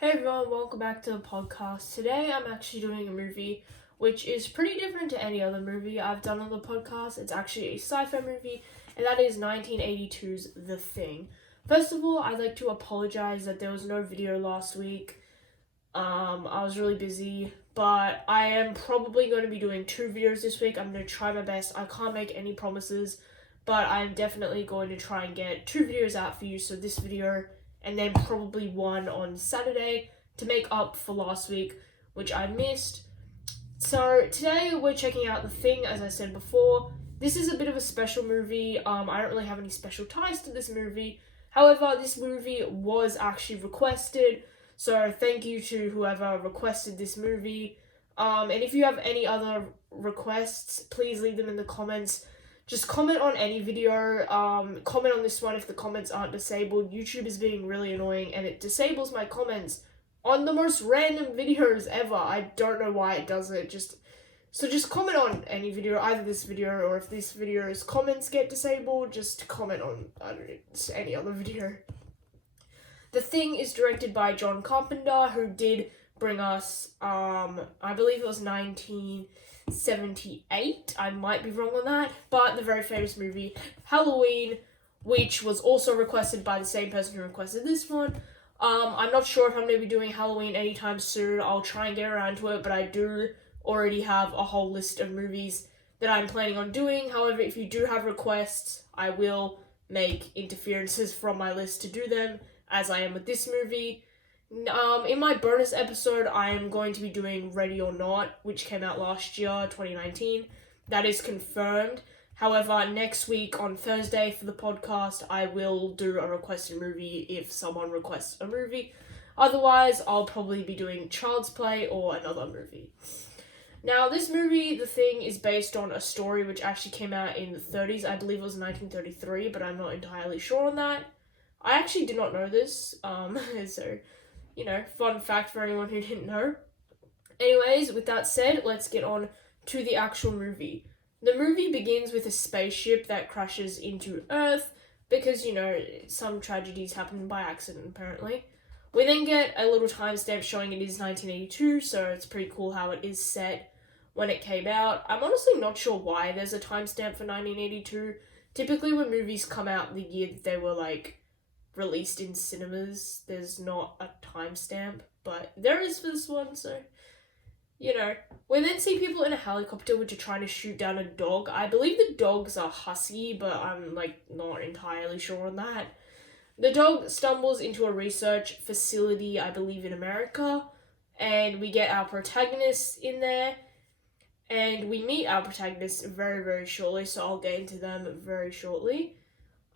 Hey everyone, welcome back to the podcast. Today I'm actually doing a movie which is pretty different to any other movie I've done on the podcast. It's actually a sci-fi movie, and that is 1982's The Thing. First of all, I'd like to apologize that there was no video last week. I was really busy, but I am probably going to be doing 2 videos this week. I'm going to try my best. I can't make any promises, but I'm definitely going to try and get 2 videos out for you. So this video and then probably one on Saturday to make up for last week, which I missed. So today we're checking out The Thing, as I said before. This is a bit of a special movie. I don't really have any special ties to this movie. However, this movie was actually requested, so thank you to whoever requested this movie. And if you have any other requests, please leave them in the comments. Just comment on any video, comment on this one if the comments aren't disabled. YouTube is being really annoying and it disables my comments on the most random videos ever. I don't know why it does it. So just comment on any video, either this video or if this video's comments get disabled, just comment on, I don't know, any other video. The Thing is directed by John Carpenter, who did bring us, I believe it was 1978, I might be wrong on that, but the very famous movie Halloween, which was also requested by the same person who requested this one. I'm not sure if I'm going to be doing Halloween anytime soon. I'll try and get around to it, but I do already have a whole list of movies that I'm planning on doing. However, if you do have requests, I will make interferences from my list to do them, as I am with this movie. In my bonus episode, I am going to be doing Ready or Not, which came out last year, 2019. That is confirmed. However, next week on Thursday for the podcast, I will do a requested movie if someone requests a movie. Otherwise, I'll probably be doing Child's Play or another movie. Now, this movie, The Thing, is based on a story which actually came out in the 30s. I believe it was 1933, but I'm not entirely sure on that. I actually did not know this, so, fun fact for anyone who didn't know. Anyways, with that said, let's get on to the actual movie. The movie begins with a spaceship that crashes into Earth because, some tragedies happen by accident, apparently. We then get a little timestamp showing it is 1982, so it's pretty cool how it is set when it came out. I'm honestly not sure why there's a timestamp for 1982. Typically, when movies come out the year that they were, released in cinemas, there's not a timestamp, but there is for this one, so, We then see people in a helicopter which are trying to shoot down a dog. I believe the dogs are husky, but I'm, not entirely sure on that. The dog stumbles into a research facility, I believe in America, and we get our protagonists in there, and we meet our protagonists very, very shortly, so I'll get into them very shortly.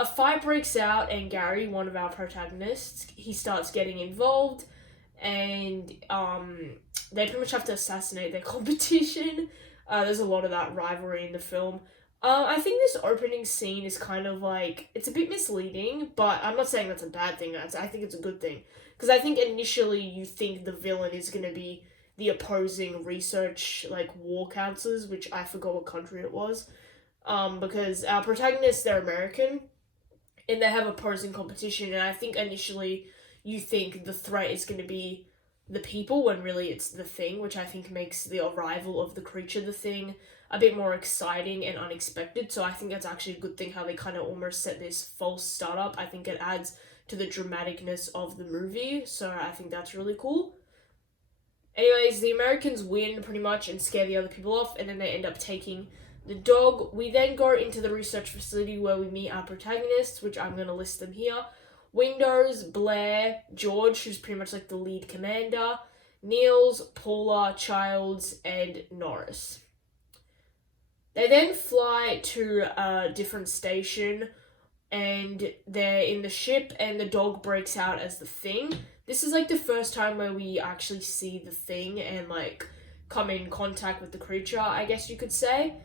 A fight breaks out, and Gary, one of our protagonists, he starts getting involved, and they pretty much have to assassinate their competition. There's a lot of that rivalry in the film. I think this opening scene is kind of it's a bit misleading, but I'm not saying that's a bad thing. I think it's a good thing. Because I think initially you think the villain is going to be the opposing research, war counselors, which I forgot what country it was. Because our protagonists, they're American, and they have opposing competition, and I think initially you think the threat is going to be the people when really it's the Thing, which I think makes the arrival of the creature, the Thing, a bit more exciting and unexpected. So I think that's actually a good thing how they kind of almost set this false startup. I think it adds to the dramaticness of the movie, so I think that's really cool. Anyways, the Americans win pretty much and scare the other people off, and then they end up taking the dog. We then go into the research facility where we meet our protagonists, which I'm going to list them here. Windows, Blair, George, who's pretty much the lead commander, Niels, Paula, Childs, and Norris. They then fly to a different station, and they're in the ship, and the dog breaks out as the Thing. This is the first time where we actually see the Thing and come in contact with the creature, I guess you could say.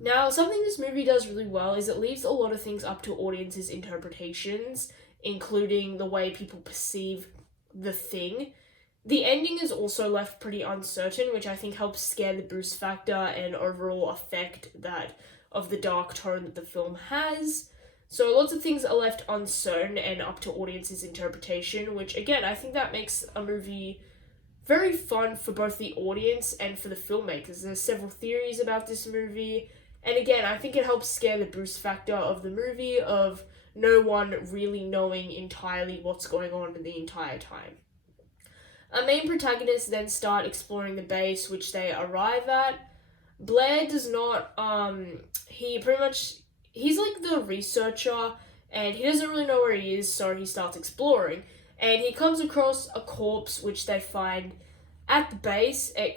Now, something this movie does really well is it leaves a lot of things up to audiences' interpretations, including the way people perceive the Thing. The ending is also left pretty uncertain, which I think helps scare the boost factor and overall effect of the dark tone that the film has. So lots of things are left uncertain and up to audiences' interpretation, which again, I think that makes a movie very fun for both the audience and for the filmmakers. There's several theories about this movie, and again, I think it helps scare the boost factor of the movie of no one really knowing entirely what's going on the entire time. Our main protagonists then start exploring the base, which they arrive at. Blair does not, he's like the researcher, and he doesn't really know where he is, so he starts exploring. And he comes across a corpse, which they find at the base. It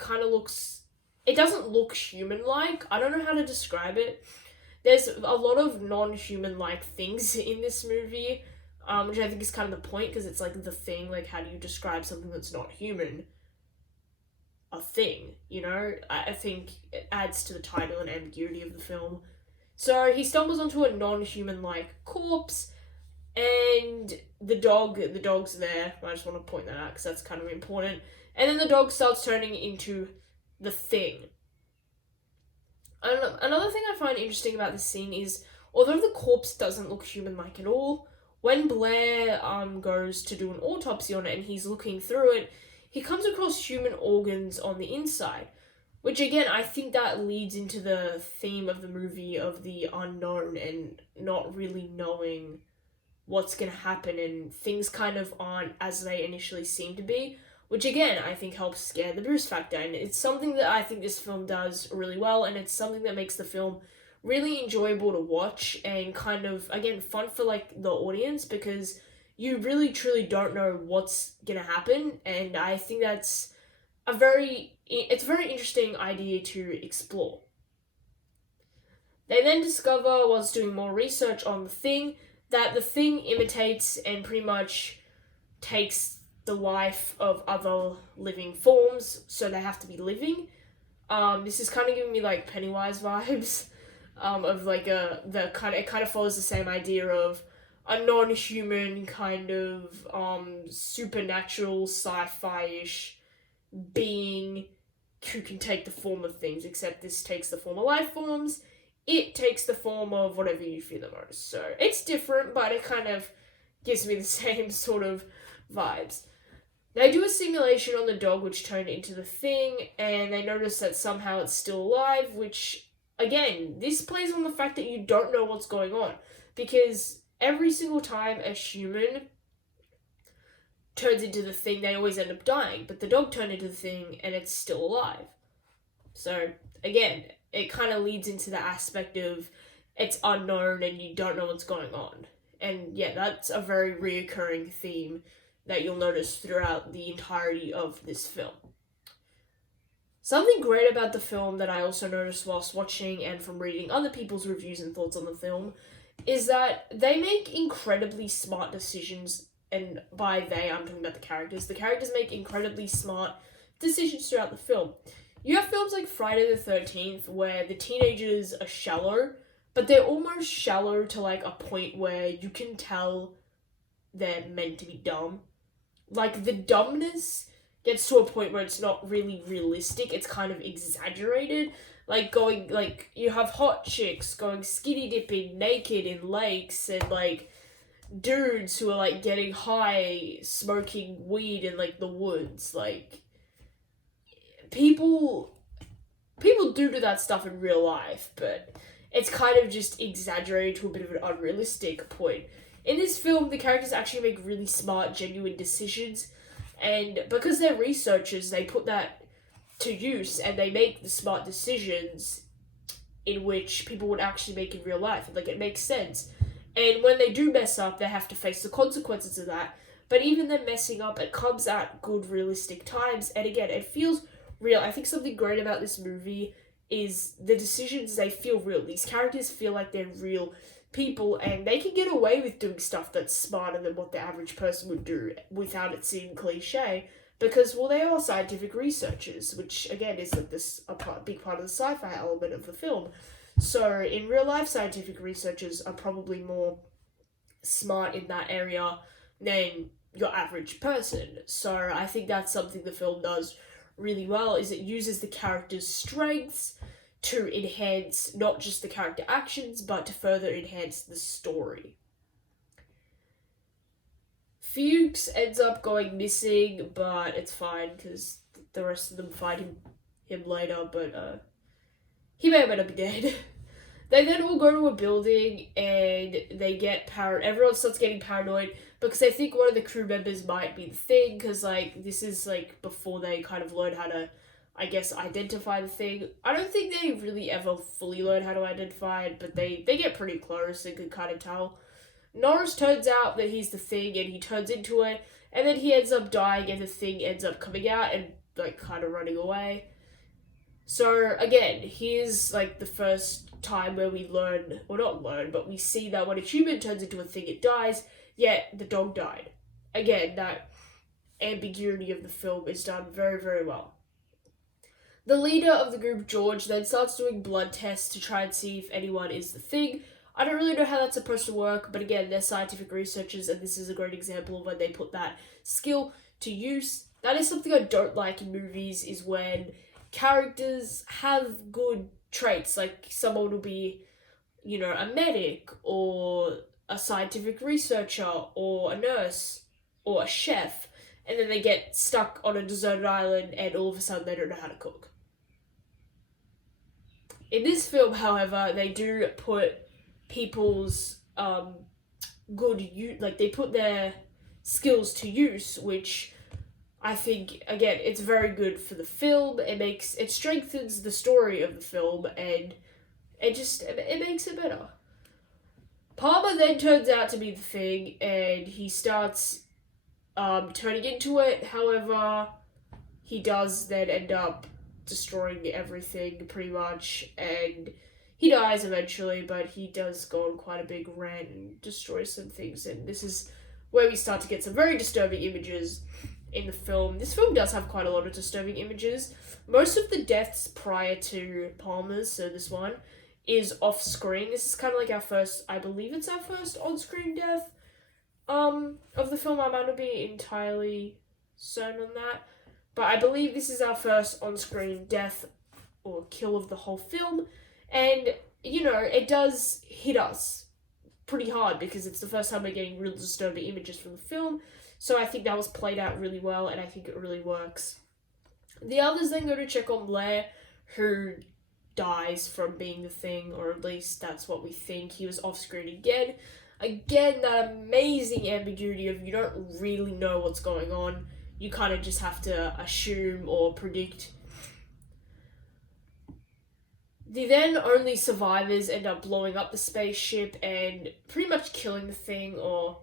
doesn't look human-like. I don't know how to describe it. There's a lot of non-human-like things in this movie, which I think is kind of the point, because it's like the thing, like how do you describe something that's not human? A thing, you know? I think it adds to the title and ambiguity of the film. So he stumbles onto a non-human-like corpse, and the dog's there. I just want to point that out because that's kind of important. And then the dog starts turning into the thing. Another thing I find interesting about this scene is, although the corpse doesn't look human-like at all, when Blair goes to do an autopsy on it and he's looking through it, he comes across human organs on the inside. Which, again, I think that leads into the theme of the movie of the unknown and not really knowing what's going to happen, and things kind of aren't as they initially seem to be, which, again, I think helps scare the boost factor. And it's something that I think this film does really well, and it's something that makes the film really enjoyable to watch and kind of, again, fun for, like, the audience, because you really, truly don't know what's going to happen, and I think that's it's a very interesting idea to explore. They then discover, whilst doing more research on the thing, that the thing imitates and pretty much takes the life of other living forms, so they have to be living. This is kind of giving me like Pennywise vibes, of like it kind of follows the same idea of a non-human kind of supernatural sci-fi-ish being who can take the form of things, except this takes the form of life forms. It takes the form of whatever you fear the most. So it's different, but it kind of gives me the same sort of vibes. They do a simulation on the dog, which turned into the thing, and they notice that somehow it's still alive, which, again, this plays on the fact that you don't know what's going on. Because every single time a human turns into the thing, they always end up dying. But the dog turned into the thing, and it's still alive. So, again, it kind of leads into the aspect of it's unknown and you don't know what's going on. And yeah, that's a very reoccurring theme that you'll notice throughout the entirety of this film. Something great about the film that I also noticed whilst watching and from reading other people's reviews and thoughts on the film is that they make incredibly smart decisions, and by they, I'm talking about the characters. The characters make incredibly smart decisions throughout the film. You have films like Friday the 13th where the teenagers are shallow, but they're almost shallow to like a point where you can tell they're meant to be dumb. Like, the dumbness gets to a point where it's not really realistic, it's kind of exaggerated. Like, you have hot chicks going skinny dipping naked in lakes, and like dudes who are like getting high, smoking weed in like the woods. Like, people do that stuff in real life, but it's kind of just exaggerated to a bit of an unrealistic point. In this film, the characters actually make really smart, genuine decisions, and because they're researchers, they put that to use, and they make the smart decisions in which people would actually make in real life. Like, it makes sense. And when they do mess up, they have to face the consequences of that. But even them messing up, it comes at good, realistic times, and again, it feels real. I think something great about this movie is the decisions, they feel real. These characters feel like they're real people, and they can get away with doing stuff that's smarter than what the average person would do without it seeming cliche, because, well, they are scientific researchers, which, again, is like a big part of the sci-fi element of the film. So, in real life, scientific researchers are probably more smart in that area than your average person. So, I think that's something the film does really well, is it uses the characters' strengths to enhance not just the character actions, but to further enhance the story. Fuchs ends up going missing, but it's fine because the rest of them find him later, but he may or may not be dead. They then all go to a building and they get everyone starts getting paranoid because they think one of the crew members might be the thing, because this is before they kind of learn how to, I guess, identify the thing. I don't think they really ever fully learn how to identify it, but they get pretty close and can kind of tell. Norris turns out that he's the thing and he turns into it, and then he ends up dying and the thing ends up coming out and kind of running away. So again, here's the first time where we learn, or not learn, but we see that when a human turns into a thing, it dies, yet the dog died. Again, that ambiguity of the film is done very, very well. The leader of the group, George, then starts doing blood tests to try and see if anyone is the thing. I don't really know how that's supposed to work, but again, they're scientific researchers, and this is a great example of when they put that skill to use. That is something I don't like in movies, is when characters have good traits, someone will be, a medic, or a scientific researcher, or a nurse, or a chef, and then they get stuck on a deserted island and all of a sudden they don't know how to cook. In this film, however, they do put people's they put their skills to use, which I think, again, it's very good for the film. It strengthens the story of the film, and it makes it better. Palmer then turns out to be the thing, and he starts turning into it. However, he does then end up destroying everything, pretty much, and he dies eventually, but he does go on quite a big rant and destroy some things, and this is where we start to get some very disturbing images in the film. This film does have quite a lot of disturbing images. Most of the deaths prior to Palmer's, so this one, is off screen. This is kind of our first, I believe it's our first on-screen death of the film. I might not be entirely certain on that, but I believe this is our first on-screen death or kill of the whole film, and, it does hit us pretty hard because it's the first time we're getting real disturbing images from the film. So I think that was played out really well, and I think it really works. The others then go to check on Blair, who dies from being the thing, or at least that's what we think. He was off screen again. Again, that amazing ambiguity of you don't really know what's going on. You kind of just have to assume or predict. The then only survivors end up blowing up the spaceship and pretty much killing the thing, or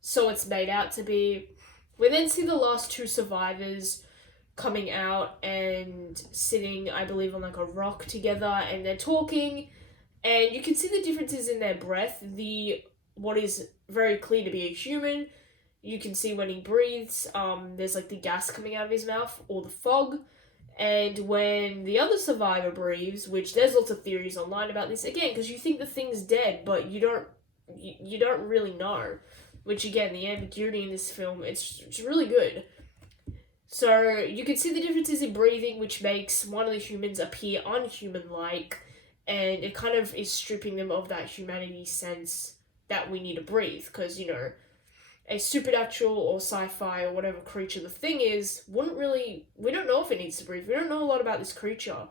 so it's made out to be. We then see the last two survivors coming out and sitting, I believe, on a rock together, and they're talking, and you can see the differences in their breath. What is very clear to be a human, you can see when he breathes, there's the gas coming out of his mouth, or the fog. And when the other survivor breathes, which there's lots of theories online about this, again, because you think the thing's dead, but you don't really know. Which, again, the ambiguity in this film, it's really good. So, you can see the differences in breathing, which makes one of the humans appear unhuman-like, and it kind of is stripping them of that humanity sense that we need to breathe, because, a supernatural or sci-fi or whatever creature the thing is, we don't know if it needs to breathe. We don't know a lot about this creature.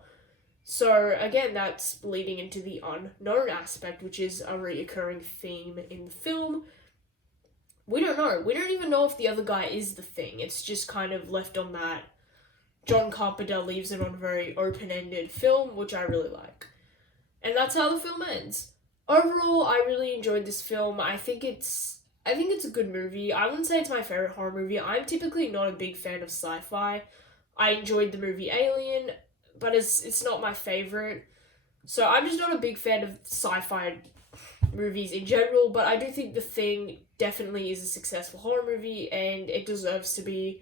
So, again, that's leading into the unknown aspect, which is a recurring theme in the film. We don't know. We don't even know if the other guy is the thing. It's just kind of left on that. John Carpenter leaves it on a very open-ended film, which I really like. And that's how the film ends. Overall, I really enjoyed this film. I think it's a good movie. I wouldn't say it's my favorite horror movie. I'm typically not a big fan of sci-fi. I enjoyed the movie Alien, but it's not my favorite. So I'm just not a big fan of sci-fi movies in general, but I do think The Thing definitely is a successful horror movie, and it deserves to be.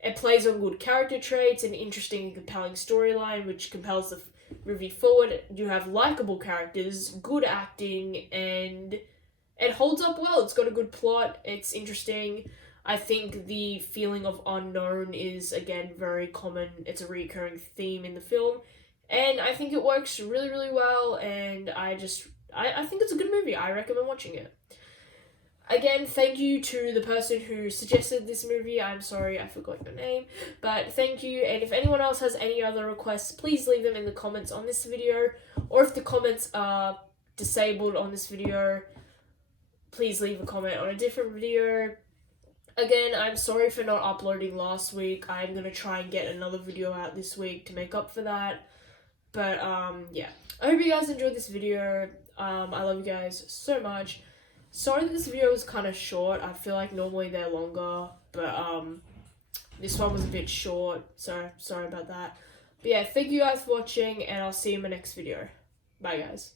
It plays on good character traits, an interesting and compelling storyline, which compels the movie forward. You have likable characters, good acting, and it holds up well. It's got a good plot. It's interesting. I think the feeling of unknown is, again, very common. It's a recurring theme in the film. and I think it works really, really well, and I think it's a good movie. I recommend watching it. Again, thank you to the person who suggested this movie. I'm sorry, I forgot your name, but thank you. And if anyone else has any other requests, please leave them in the comments on this video, or if the comments are disabled on this video, please leave a comment on a different video. Again, I'm sorry for not uploading last week. I'm gonna try and get another video out this week to make up for that. But yeah, I hope you guys enjoyed this video. I love you guys so much. Sorry that this video was kind of short. I feel like normally they're longer, but this one was a bit short, so sorry about that. But yeah, thank you guys for watching, and I'll see you in my next video. Bye, guys.